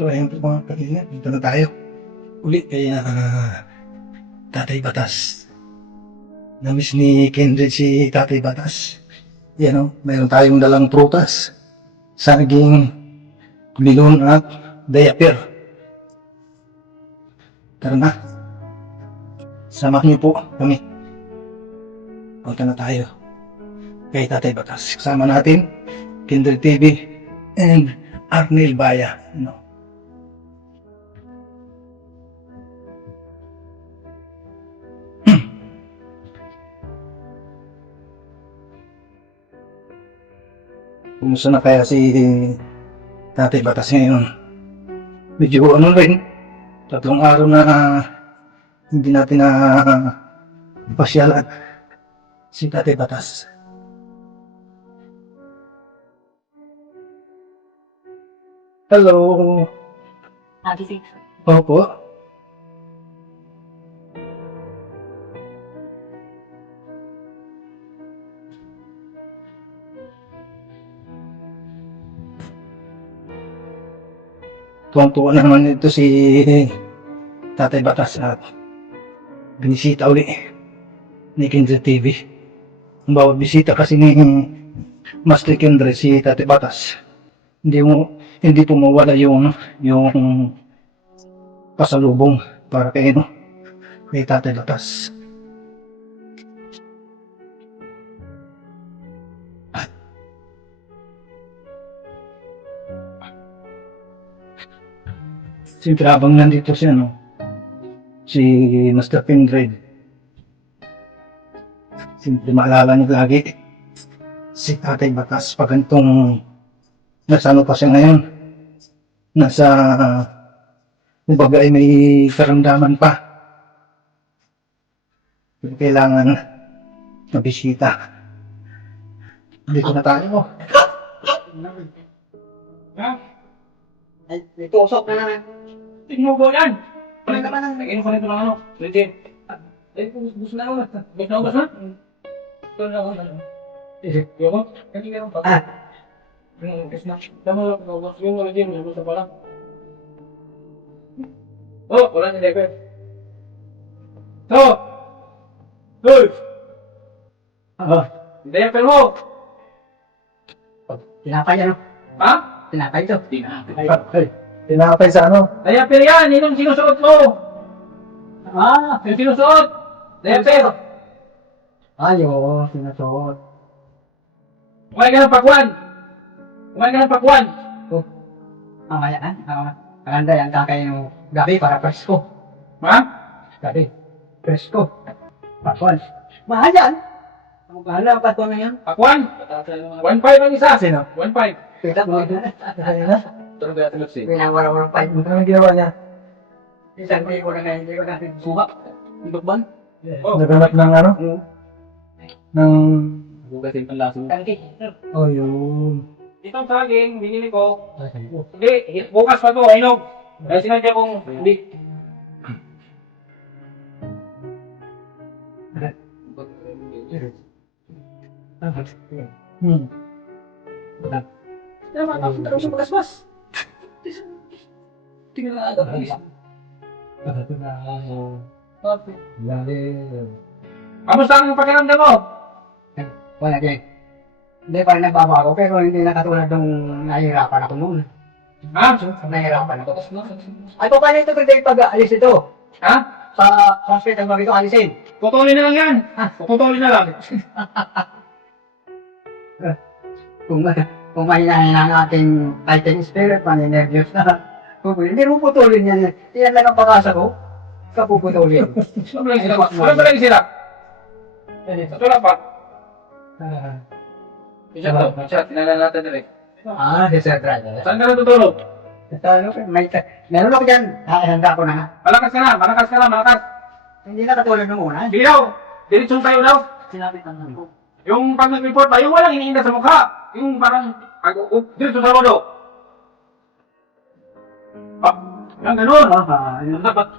So ayun po mga kanina, dito na tayo. Uli kay Tatay Batas. Namiss ni Kendrick si Tatay Batas. Yan o, mayroon tayong dalang prutas. Saging, milon at diaper. Tara na. Samahan niyo po kami. Punta na tayo kay Tatay Batas. Kasama natin, Kendrick TV and Arnel Baya. No? Kumusta na kaya si Tatay Batas ngayon? Medyo ano rin, 3 araw na hindi natin na pasyalan si Tatay Batas. Hello! Nagising. Opo. Tuwang-tuwa na naman ito si Tatay Batas at binisita uli ni Kendrick TV. Ang bawat bisita kasi ni Master Kendrick si Tatay Batas, hindi po mawala yung pasalubong para kay kay Tatay Batas. Siyempre habang nandito si Master Kindred, siyempre maalala niyo lagi si Tatay Batas pag ganitong nasa pa siya ngayon, kumbaga ay may karamdaman pa, kailangan mabisita. Dito na tayo. Ay, may tusok na naman. Tingnan mo ba yan? Ano naman ang... Nag-inom ka nito ng ano? Legit. Eh, gusto na ako. Gusto na ako ba? Gusto na ako. Yung ako? Kanina lang pa. Gusto na. Tama lang. Gusto yung legit. Gusto pa lang. Oh, wala na level. Oh! Good! Level mo! Tinapay yan. Ha? Tinapay ito. Tinapay sa Level yan! Yun ang sinusuot mo! Yung sinusuot! Level! Ayo, sinasuot. Kumain ka ng pakwan! Kumain ka ng pakwan! Mamaya na. Maganda yan kakain ng gabi para presko. Ha? Gabi. Presko. Pakwan. Mahal yan. Ang mahal ang pakwan na yan. Pakwan! 1.5 ang isa! Sino? 1.5. Kita mo ito. Tulog kaya tulog si. Pinawara-wara ng 5 mo. Ano ginawa niya? Isang ko na ngayon. Hindi ko natin suha. Ibagban. Oh, Naghanap ng ng... hugasin pang laso. Tangki. Oh, yun. Itong saging, binili ko. Hindi, bukas pa to, hinog. Kaya sinadya kong hindi. Tama, tapos tayo sa bagasbas. Tingnan na agad. Kamusta ang pakiramdam mo? Wala din. Hindi pa rin nagbabago pero hindi na katulad nung nahihirapan ako noon. Ha? Nahihirapan ako. Ay, paano ito kung pag-alis ito? Ha? Sa hospital ba ito alisin? Putulin na lang yan. Putulin na lang. Kung mahinahin ang ating fighting spirit, maninervyos na. Hindi mo putulin yan. Yan lang ang pag-asa ko. Kapuputulin. Ano ba lang sila? Ano ba lang sila? Ito lang pa. Chat, tinala natin dali. Desert rider. Saan ka natutulog? Meron ako dyan. Handa ko na. Malakas ka na, malakas ka na, malakas. Hindi na katulad nung una. Bilaw! Diritsong tayo daw. Sinabi ka naman ko. Yung pag nag-report ba, yung walang iniinda sa mukha. Yung parang, dito sa rodo. Yan ganun. Yun dapat.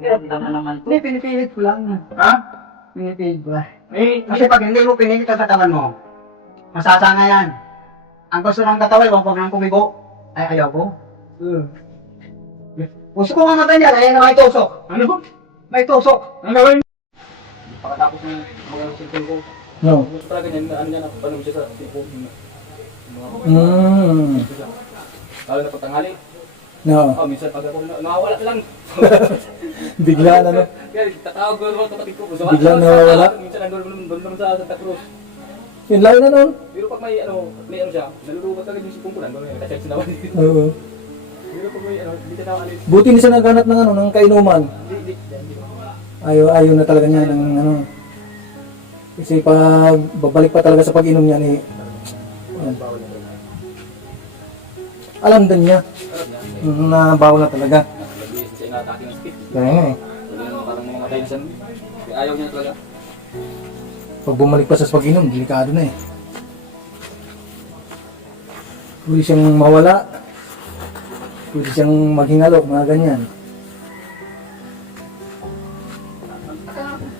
Ganda na naman to. Hindi, pinipilit ko lang. Ha? Pinipilit ko lang. Kasi Kasi pag hindi mo pinilit ang katawan mo, masasanga yan. Ang gusto ng katawan, huwag nang kumigo. Ay, ayaw ko. Gusto ko mamatay niyan, ayan na may tusok. Ano? May tusok. Ang gawin? Pagkatapos ng mga cellphone ko, No. gusto talaga niya, ano niya, napapalam siya sa cellphone. Lalo na pagtanghali. No. Minsan pag ako nawawala lang. Bigla na, no? Kaya tatawag ko naman kapatid ko. Biglang nawawala? Minsan doon naman sa Santa Cruz. Yun layo na nun. Pero pag may ano siya, nalulubat agad yung sipong ko lang. Kasi sinawan. Oo. Pero pag may hindi siya nawalis. Buti hindi siya naghanap ng ano, ng kainuman. Hindi. Ayaw na talaga niya ng ano. Kasi pag babalik pa talaga sa pag-inom niya ni alam din niya na bawal na talaga. Siya inatake ng speed. Kaya nga eh. Parang mamatay na siya. Ayaw niya talaga. Pag bumalik pa sa pag-inom, delikado na eh. Pwede siyang mawala. Pwede siyang maghingalo, mga ganyan.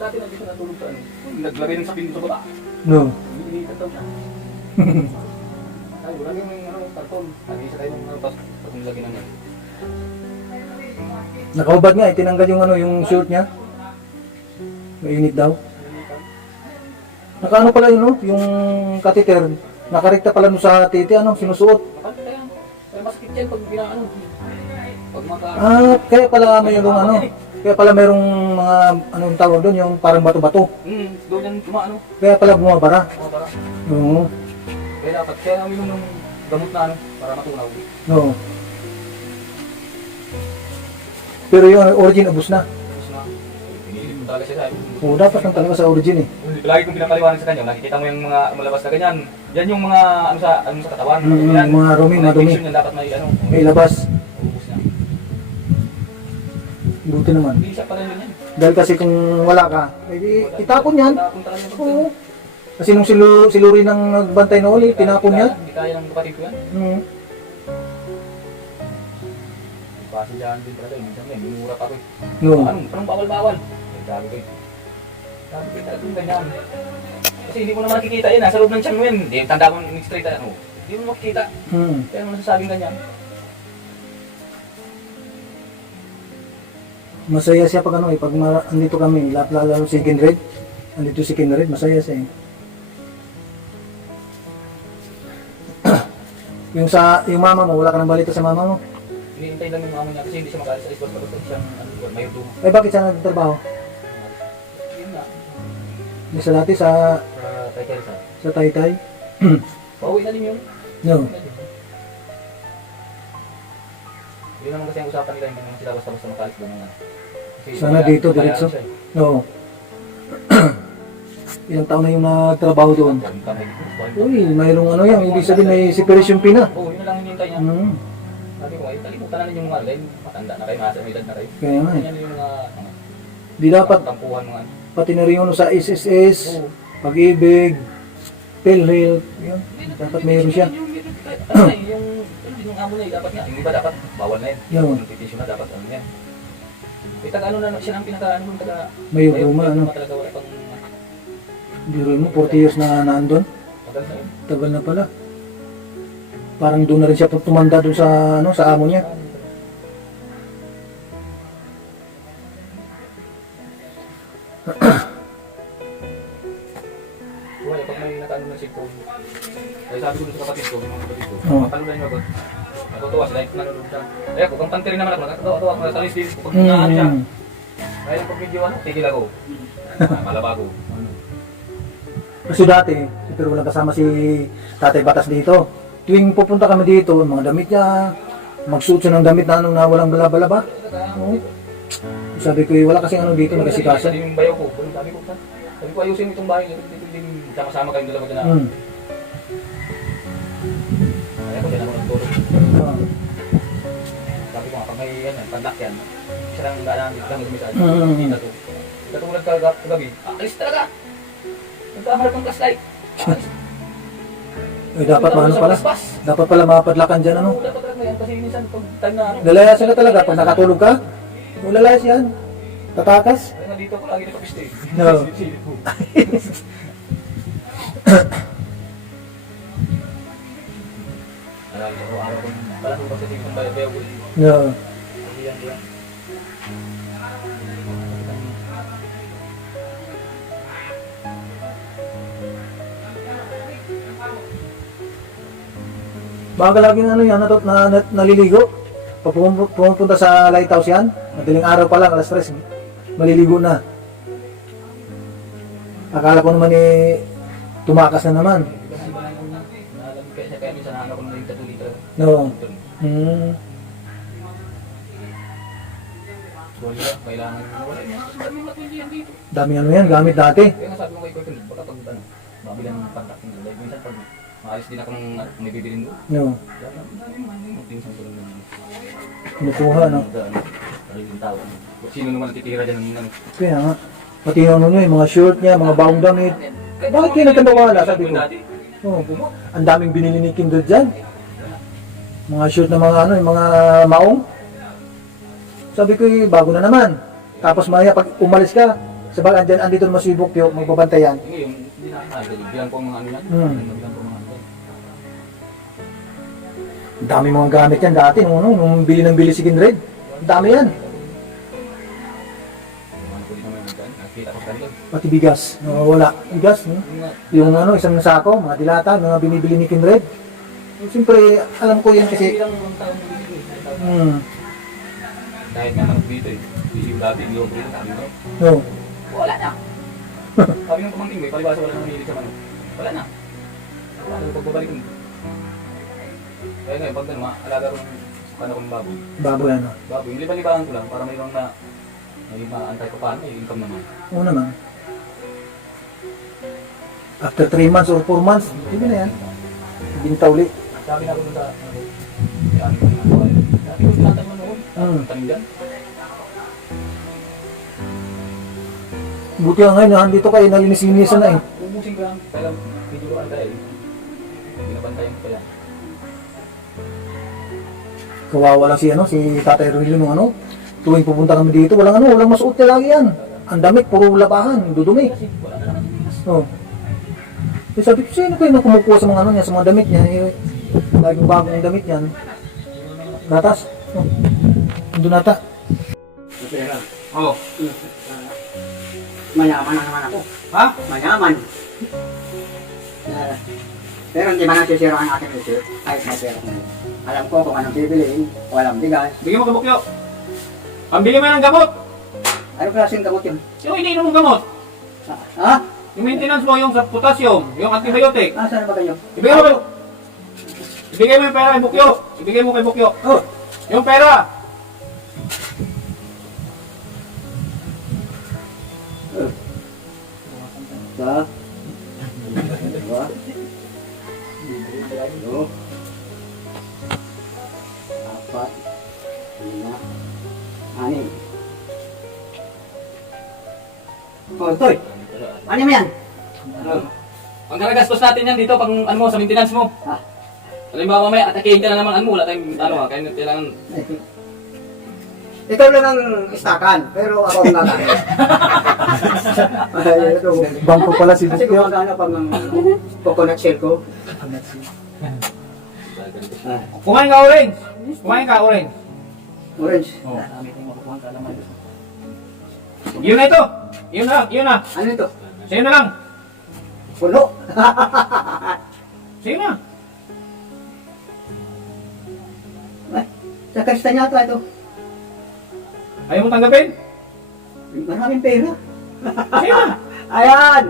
Dati na dito natulog sa ano. Naglagay ng sapin sa baba. No. Iniinitan daw na. Ay, wala yung karton. Nag-isa tayo ng tapos pag nilagay namin. Nakahubad nga eh, tinanggal yung ano, yung shirt niya. Mainit daw. Nakaano pala yun, no? Yung catheter. Nakarekta pala no sa titi, ano, sinusuot. Kaya masakit yan pag ginaano. Pag maka... Kaya pala mayroong ano. Kaya pala mayroong mga, anong tawag doon, yung parang bato-bato. Doon yan tumaano. Kaya pala bumabara. Para. Oo. Kaya dapat, kaya namin ng gamot na ano, para matunaw. Oo. Pero yung origin, ubus na. Tapos na, pinilit mo talaga siya sa Oo, dapat lang talaga sa origin eh. Lagi kong pinapaliwanag sa kanya, nakikita mo yung mga malabas na ganyan. Yan yung mga ano sa katawan. Yan. Mga rumi, mga dumi. Infection yan, dapat may ano. May labas. Ubus na. Buti naman. Hindi siya pala yun yan. Dahil kasi kung wala ka, itapon yan. Tapon talaga yung Oo. Kasi nung si Luri nang nagbantay noon, tinapon niya. Hindi kaya ng kapatid ko yan. Base dyan din talaga, minsan yan, minura pa ko eh. No. Anong bawal-bawal? Sabi ko eh. Sabi ko talaga yung ganyan. Kasi hindi mo naman nakikita yan, nasa loob ng tiyan mo yan. Hindi, tanda mo straight ano. Hindi mo makikita. Kaya mo nasasabing ganyan. Masaya siya pag ano eh, pag andito kami, lalo si Kindred. Andito si Kindred, masaya siya eh. yung mama mo, wala ka nang balita sa mama mo? Hinihintay lang yung amo niya kasi hindi siya magalit sa isbot kapag siyang may dumo. Eh bakit siya nagtatrabaho? Yun nga. Di sa dati sa Kay Teresa. Taytay? Pauwi na din yun. No. Yun naman kasi ang usapan nila, hindi naman sila basta-basta makalis doon nga. Kasi Sana dito, bayaan diretso. siya eh. No. Ilang taon na yung nagtrabaho doon? Huwag kami dito. Uy, mayroong ano yan, ibig sabihin may separation fee na. Oo, yun na lang hinihintay niya. Sabi ko, kalimutan na rin yung mga dahil matanda na kayo, nasa edad na kayo. Kaya nga eh. Yan yung mga Di dapat, tampuhan mga ano. pati na rin yun sa SSS, Oo. Pag-ibig, PhilHealth, yun. Dapat mayroon siya. Yung amo niya, dapat nga. Yung iba dapat, bawal na yun. Yung Yung petition na dapat, ano yan. Taga ano na siya ang pinaka, ano, taga... may ruma, ano. Talaga wala pang... Biro mo, 40 years na naandun. Tagal na yun. Tagal na pala. Parang doon na rin siya tumanda doon sa, ano, sa amo niya. Wala, pag may nakaano ng cellphone. Kaya sabi ko doon sa kapatid ko, yung mga kapatid ko, Oo. matalunan nyo ako. Natutuwa sila, nanonood siya. Kaya kung pang rin naman ako, nakakatawa ako, natalis din. Kung naan siya. Kaya yung pag-video, ano, tigil ako. Malabago. Kasi dati, pero walang kasama si Tatay Batas dito. Tuwing pupunta kami dito, mga damit niya, magsuot siya ng damit na, ano, na walang balaba-laba. Oo. Sabi ko, wala kasing ano dito, nagkasikasan. Sabi yung bayaw ko, sabi ko ayusin itong bahay, dito din sama-sama kayong dalawa dyan. Kaya ko din ako nagtulog. Sabi ko nga, pag may yan, pandak yan, isa lang daan lang gumisad. Hindi na to. Katulad kagabi, alis talaga! Nagkaharap ng flashlight. Eh, dapat ano pala? Dapat pala mapadlakan dyan, ano? Dapat talaga yan, kasi minsan pag time na ano. Lalayasin na talaga pag nakatulog ka. Lalayas yan. Tatakas. Kaya nga dito ko lagi nakapiste. No. Araw-araw ko Wala po kasi ng bayaw po. Yeah. Diyan, diyan. Baga laging ano yan, naliligo. Pag pumupunta sa lighthouse yan, madaling araw pa lang, alas 3, maliligo na. Akala ko naman tumakas na naman. Kasi ba alam kaya kaya minsan nakakap ko na yung 3 liter. No. Hmm. Wala, kailangan wala. Dami matindi yan dito. Dami ano yan, gamit dati. Kaya nga sabi ko kay Kuya, baka pag ano, mabilang ng contact nila. Like, minsan pag maalis din ako ng may bibilin mo. No. Dami man yung pinsan ko naman. Kinukuha, no? Yung tao. Sino naman natitira dyan ng ano. Kaya nga. Pati yung ano niya, yung mga short niya, mga baong damit. Bakit kayo nagkabawala, sabi ko? Oh, ang daming binili ni Kindred dyan. Mga short na mga ano, yung mga maong. Sabi ko, bago na naman. Tapos maya, pag umalis ka, sabag andito naman si Bukyo, magbabantayan. Ngayon, hindi na kaya. Bilang po ang mga ano yan. Bilang po ang mga ano. Ang dami mga gamit yan dati, nung bili ng bili si Kindred. Ang dami yan. Ano po din naman yung dyan. Nakita ko sa kanila. Pati bigas, nawawala. Bigas, no? Yung ano, isang sako, mga dilata, mga binibili ni Kindred. Siyempre, alam ko yan kasi, Bilang mga tao mo dito. Dahil nga naman dito eh. Yung dati, yung loob dito, sabi mo. no. Wala na. Sabi ng pamangking mo, palibasa wala nang hilig sa manok. Wala na. Wala na pagbabalik mo. Kaya ngayon, pag gano'n, alaga ko ng paano kong baboy. Baboy ano. Baboy, liban-libangan ko lang para mayroong na may maantay pa paano, may income naman. Oo naman. After 3 months or 4 months, hindi na yan. Binta uli. Sabi na ko dun sa, yan, dati ko tinatanim noon. Tanim dyan. Buti nga ngayon, nandito kayo, nalinis-linisan na eh. Ubusin ko yan, kaya lang, pinuruan tayo eh. Binabantayan ko pa yan. Kawawa lang si Tatay Ruilo nung ano. Tuwing pupunta kami dito, walang masuot na lagi yan. Ang damit, puro labahan, dudumi. Kasi wala na naman. Oh. Eh, sabi ko, sino kayo na kumukuha sa mga ano niya, sa mga damit niya? Eh, laging bagong damit yan. Gatas. Oh. Doon nata. Oo. Mayaman na naman ako. Ha? Mayaman. Pero hindi man nasisira ang aking isip. Kahit may pera ko. Alam ko kung anong bibiliin. Walang bigas. Bigyan mo kabukyo. Pambili mo ng gamot. Ano klaseng gamot yun? Yung iniinom mong gamot. Ha? Yung maintenance mo, yung sa potassium, yung antibiotic. Nasaan ba kayo? Ibigay mo yung pera kay Bukyo. Ibigay mo kay Bukyo. Oh! Yung pera. Sa? Dalawa? Tatlo? Apat? Lima? Anim? Oh, Toy! Ano mo yan? Ang gagagastos natin yan dito pag ano mo, sa maintenance mo. Ah. Halimbawa mamaya, atakehin ka na naman ano mo, wala tayong ano kaya kailangan. Ikaw lang ang istakan, pero ako ang gagana. Ay, ito. Bangko pala si Kasi Bukyo. gumagana pag ang coconut shell ko. Ah, Kumain ka orange. Kumain ka orange. orange. Oh. Yun na ito. Yun na. Ano ito? Sa'yo na lang. Puno. Sa'yo na. Ay, sa kristan yata ito. Ayaw mo tanggapin? Maraming pera. Sa'yo na. Ayan!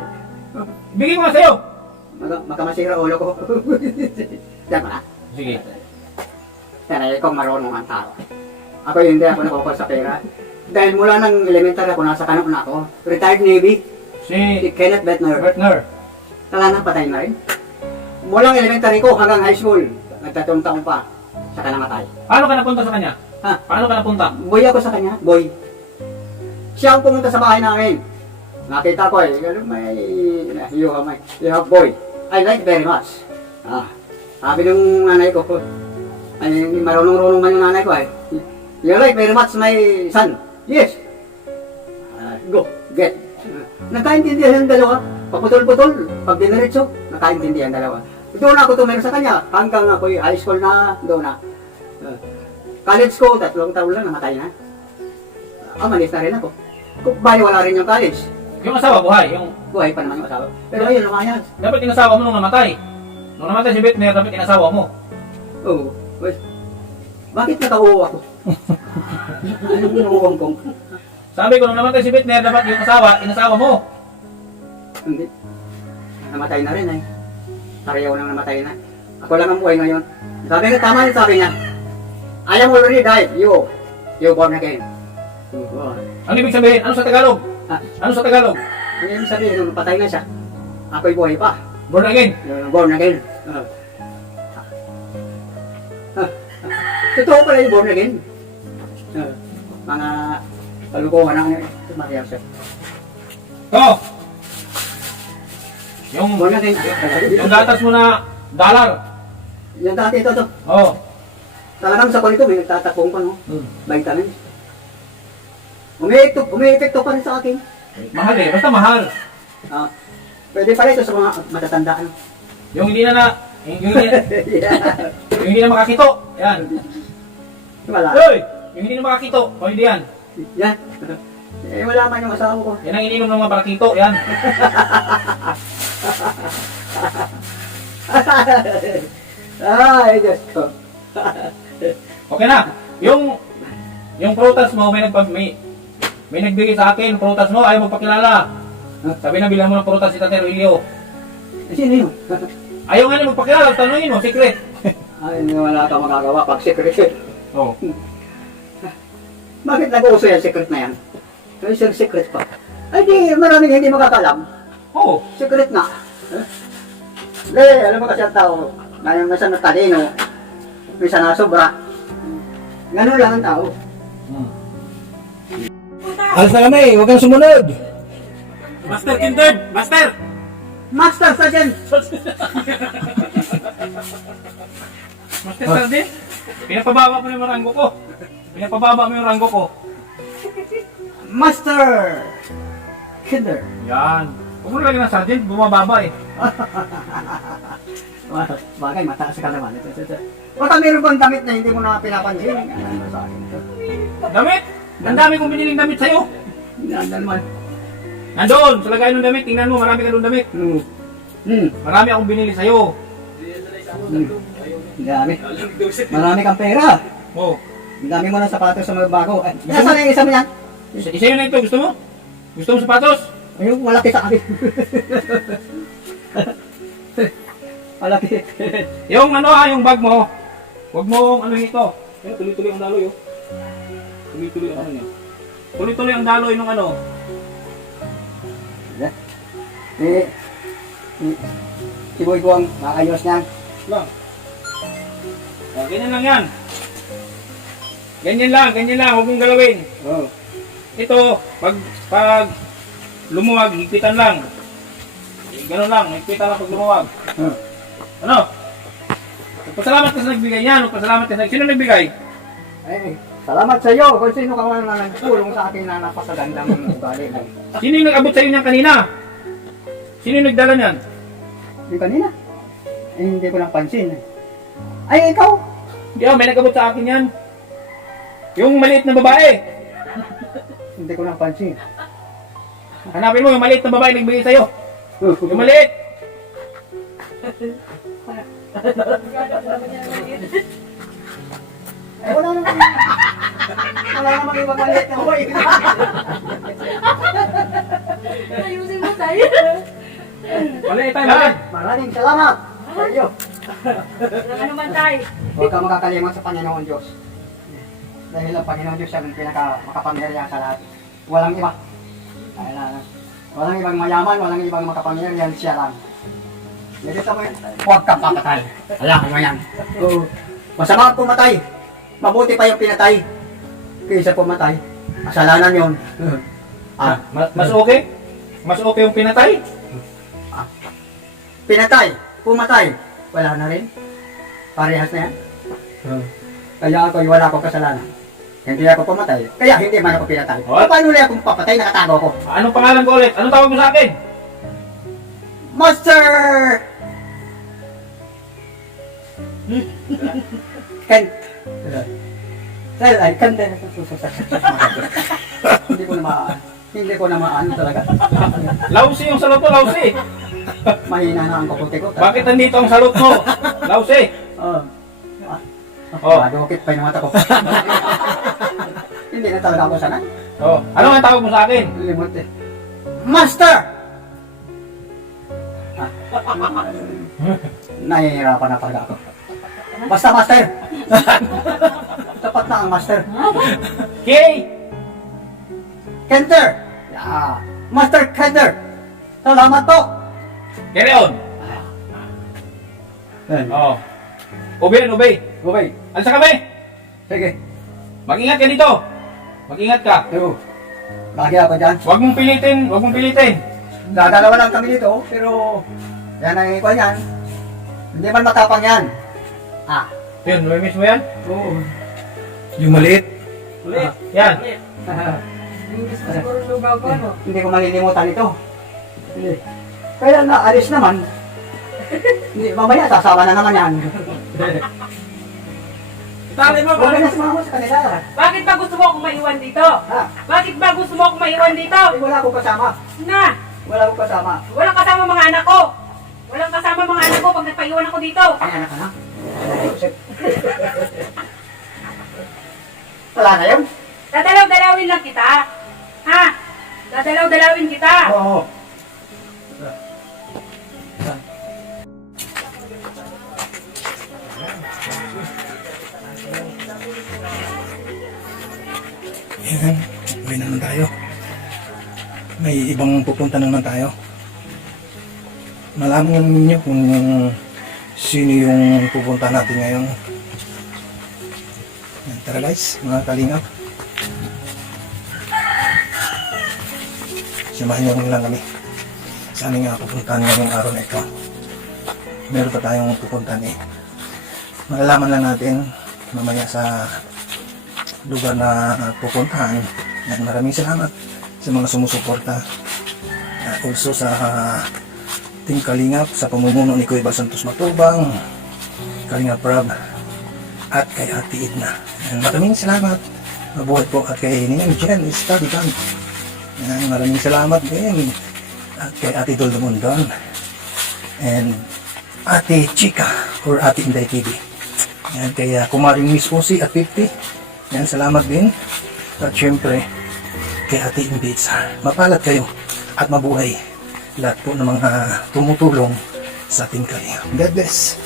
Bigay ko nga sa'yo. Makamasira ulo ko. Diyan na. Sige. Pero ikaw marunong ang tao. Ako hindi ako nakukul sa pera. Dahil mula ng elementary ako, nasa kanok na ako. Retired Navy, si Si Kenneth Bettner. partner. Kala na patay na rin. Mula ng elementary ko hanggang high school, nagtatong taon pa, saka namatay. Paano ka napunta sa kanya? Ha? Paano ka napunta? Boy ako sa kanya, boy. Siya ang pumunta sa bahay namin. Nakita ko eh, you have boy. I like very much. Sabi ng nanay ko, ay marunong-runong man yung nanay ko eh. You like very much my son. Yes. Go, get. Nagkaintindihan yung dalawa. Paputol-putol, pag diniretso, nagkaintindihan dalawa. Doon ako tumira sa kanya, hanggang ako high school na, doon na. College ko, 3 taon lang, namatay na. Malis na rin ako. Kung bali wala rin yung college, Yung asawa, buhay. Yung, buhay pa naman yung asawa. Pero ayun, lumayas. dapat inasawa mo nung namatay. Nung namatay si Whitner, dapat inasawa mo. Oo. Well, bakit natauwa ako? Anong inuuwang kong? Sabi ko, nung namatay si Whitner, dapat yung asawa, inasawa mo. Hindi. Namatay na rin eh. Pareho nang namatay na. Ako lang ang buhay ngayon. Sabi nga, tama rin sabi niya. I am already died. You born again. Ano ibig sabihin? Ano sa Tagalog? Ah, Ano sa Tagalog? ang ibig sabihin, nung patay na siya, ako'y buhay pa. Born again. Born again. Totoo pala yung born again. Mga kalukuhan ang Maria siya. Oh! Yung, Born again. yung gatas mo na dollar. Yung dati ito to. Oh. Talagang sa kwan ito, may nagtatakong pa no. Hmm. Vitamins. Umi-epekto pa rin sa akin. Mahal eh. Basta mahal. Ah, pwede pala ito sa mga matatanda. Ano? Yung hindi na yung hindi na makakito. Yan. Wala. Hoy! Yung hindi na makakito. O hindi yan. Yan. Eh, wala man yung asawa ko. Yan ang ininom ng mga barakito. Yan. Ay, Diyos ko. Okay na. Yung prutas mo, may nagbigay sa akin. Prutas mo, ayaw magpakilala. Sabi na bilhan mo ng prutas si Tatero Ilio. Sino yun? Ayaw nga na magpakilala. Tanungin mo, secret. Ay, wala kang magagawa pag secret. Oh. Bakit nag-uuso yan, secret na yan? Ay, sir, secret pa. Ay, di, maraming hindi makakalam. Oh. Secret nga. Hindi, alam mo kasi ang tao, ngayon nasa natalino, minsan na sobra. Ganun lang ang tao. Alas na kami, huwag kang sumunod. Master Kindred! Master! Master Sergeant! Master Sergeant! Pinapababa mo yung ranggo ko. Pinapababa mo yung ranggo ko. Master Kinder. Yan. Huwag mo nalagyan ng sergeant, bumababa eh. Bagay, mataas ka naman. Baka meron bang damit na hindi mo na pinapansin? Ano sa akin? Damit! Ang dami kong biniling damit sa'yo. Nandun man. Nandun, sa lagayan ng damit, tingnan mo, marami ka doon damit. Marami akong binili sa'yo. Dami. Marami kang pera. Oh. Ang dami mo ng sapatos sa mga bago. Ay, nasaan na yung isa mo yan? Isa yun na ito, gusto mo? Gusto mo sapatos? Ayun, malaki sa akin. Malaki. Yung ano yung bag mo. Huwag mo ano ito. Ayun, tuloy-tuloy ang daloy oh. Tuloy-tuloy ang ano niya. Tuloy-tuloy ang daloy nung ano. Si Boy Guang, maayos niyan. Lang. Oh, ganyan lang yan. Ganyan lang, huwag mong galawin. Oh. Ito, pag lumuwag, higpitan lang. Ganun lang, higpitan lang pag lumuwag. Ano? Magpasalamat ka sa nagbigay niyan, magpasalamat ka sa... Sino nagbigay? Ay, salamat sa iyo kung sino ka man na nagtulong sa akin na napakagandang ugali. Sino yung nag-abot sa'yo niyan kanina? Sino yung nagdala niyan? Yung kanina, eh, hindi ko lang pansin. Ay, ikaw? Hindi may nag-abot sa akin yan. Yung maliit na babae. Hindi ko lang pansin. Hanapin mo yung maliit na babae nagbigay sa'yo. Yung maliit. Ay, wala naman. Wala naman ibang maliit na boy. Ayusin mo tayo. Maliit tayo, maliit. Maraming salamat sa iyo. Ano naman tayo? Huwag ka makakalimot sa Panginoon Diyos. Dahil ang Panginoon Diyos ang pinaka-makapangyarihan sa lahat. Walang iba. Walang ibang mayaman, walang ibang makapangyarihan, siya lang. Nagkita mo yun? Huwag kang papatay. Alam mo yan. Oo. Masama ang pumatay. Mabuti pa yung pinatay. Kaysa pumatay. Kasalanan yun. Mas okay? Mas okay yung pinatay? Pinatay, pumatay. Wala na rin. Parehas na yan. Kaya ako, wala akong kasalanan. Hindi ako pumatay. Kaya hindi man ako pinatay. What? Paano ulit akong papatay, nakatago ko? Anong pangalan ko ulit? Anong tawag mo sa akin? Monster! Kent. Dahil ay kanda. Hindi ko na maano talaga. Lausi yung salot mo, Lausi. Mahina na ang kapote ko. Bakit nandito ang salot mo? Lausi. Oo. Oh. Madukit pa yung mata ko. Hindi na talaga ako sanay. Oh, ano ang tawag mo sa akin? Limot eh. Master! Nahihirapan na talaga ako. Basta master! Tapat na ang master. Kay! Kenter! Master Kenter! Salamat po! Carry on. Oh. Obey, obey. Gubay. Alisa kami. Sige. Mag-ingat ka dito. Mag-ingat ka. Pero, lagi ako dyan. Huwag mong pilitin, huwag mong pilitin. Dadalawa lang kami dito, pero yan ang ikuha yan. Hindi man matapang yan. Yun, may miss mo yan? Oo. Yung maliit. Ulit. Yan. Yung gusto siguro lugaw ko, ano? Hindi ko malilimutan ito. Hindi. Kaya naalis naman. Hindi, mamaya sasama na naman yan. Tali mo, Huwag na sumama sa kanila. Bakit ba gusto mo akong maiwan dito? Ha? Bakit ba gusto mo akong maiwan dito? Wala akong kasama. Na! Wala akong kasama. Walang kasama mga anak ko! Walang kasama mga anak ko pag nagpaiwan ako dito! Ay, anak ka na. Wala na yun? Dadalaw-dalawin lang kita! Ha? Dadalaw-dalawin kita! Oo. Ayan, uwi naman tayo. May ibang pupunta naman tayo. Malaman ninyo kung sino yung pupunta natin ngayon. Ayan, tara guys, mga kalingap. Samahan niyo lang kami sa aming pupuntahan ngayong araw na ito. Meron pa tayong pupuntahan eh. Malalaman lang natin mamaya sa lugar na pupuntahan. At maraming salamat sa mga sumusuporta. Also sa Team Kalingap, sa pamumuno ni Kuya Bal Santos Matubang, Kalingap Prab, at kay Ate Edna. Maraming salamat. Mabuhay po at kay Ninang Jen Study Camp. Maraming salamat din. At kay Ate Doldo Mondon. And Ate Chika or Ate Inday TV. Yan, kay Kumaring Miss Pusi at 50. Yan, salamat din. At syempre, kay Ate Imbitsa. Mapalat kayo at mabuhay lahat po ng mga tumutulong sa ating kayo. God bless.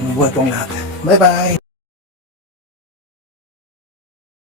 Mabuhay pong lahat. Bye-bye!